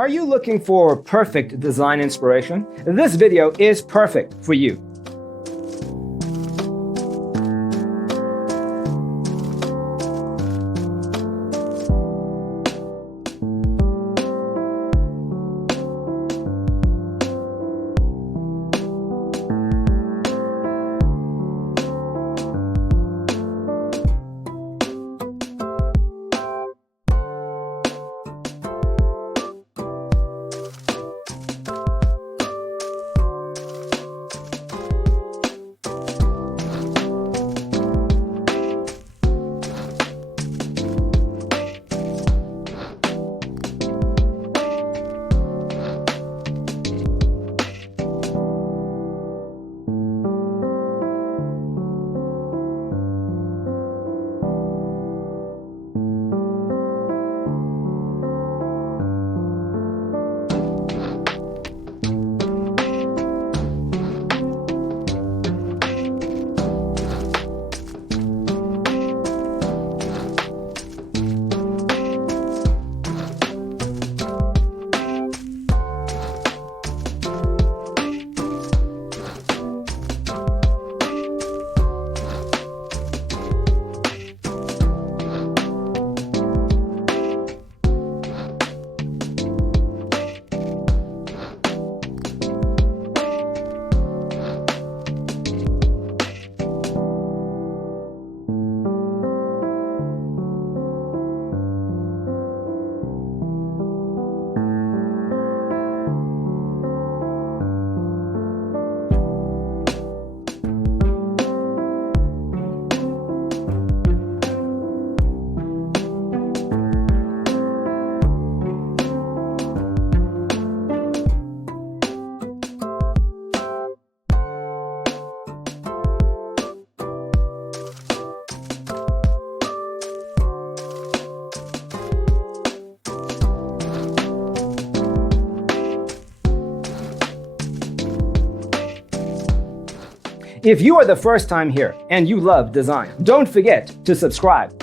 Are you looking for perfect design inspiration? This video is perfect for you. If you are the first time here and you love design, don't forget to subscribe.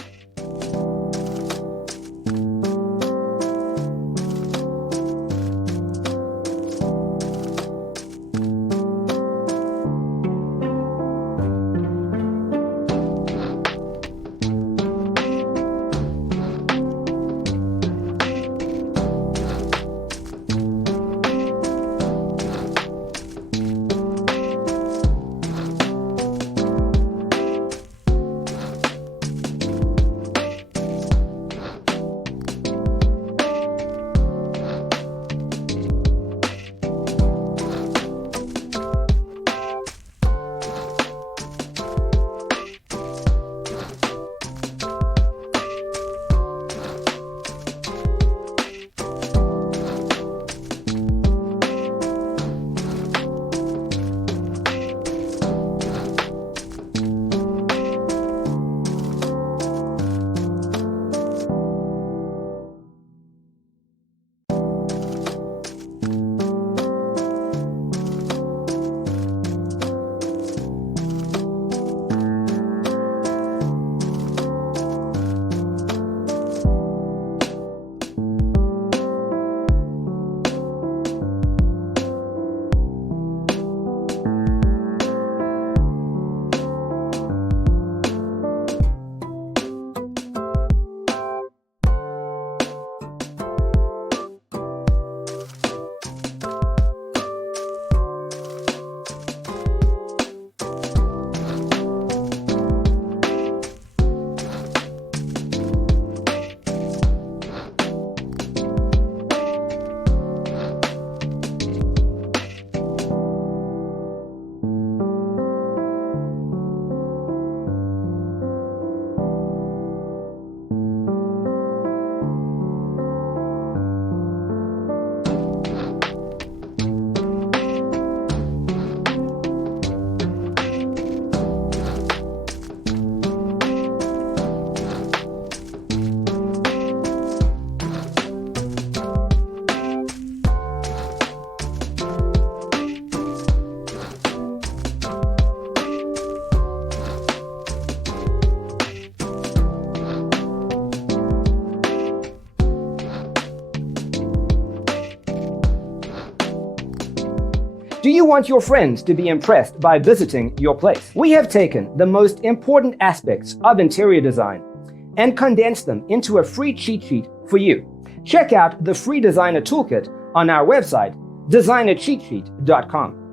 Do you want your friends to be impressed by visiting your place? We have taken the most important aspects of interior design and condensed them into a free cheat sheet for you. Check out the free designer toolkit on our website, designercheatsheet.com.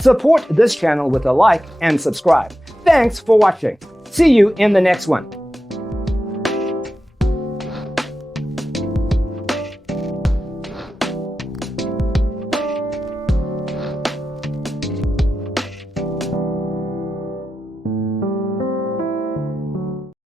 Support this channel with a like and subscribe. Thanks for watching. See you in the next one.